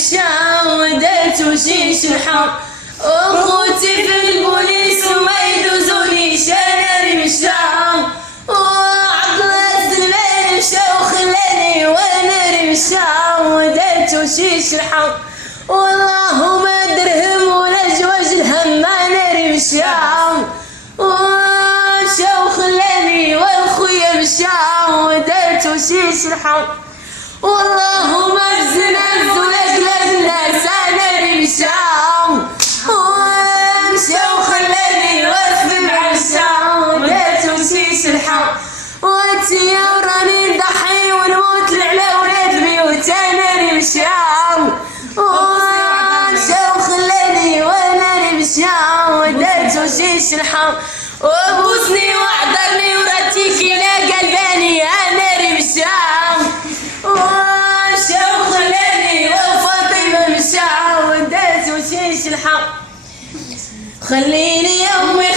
مشى وديت وشيش الحر، اخوتي في البوليس وما يدوزونيش انا مشى، وعبد الزلمين مشى وخلاني وانا مشى وديت وشيش الحر، والله ما درهم ولا جواج الهم انا مشى، ومشى وخلاني والخويا مشى وديت وشيش الحر، والله ما بزناز ولا جلاد الناس انا مشى، ومشى وخلاني واسلم عشا وديت وشيش الحر، وانتيا وراني نضحي ونموت على ولاد البيوت انا مشى، ومشى وخلاني وانا مشى وديت وشيش الحر، وبوسني وعذرني وراتيكي لا قلباني انا مشى، ومشى وخلاني وفاطمه مشى وديت وشيش الحر، خليني يومي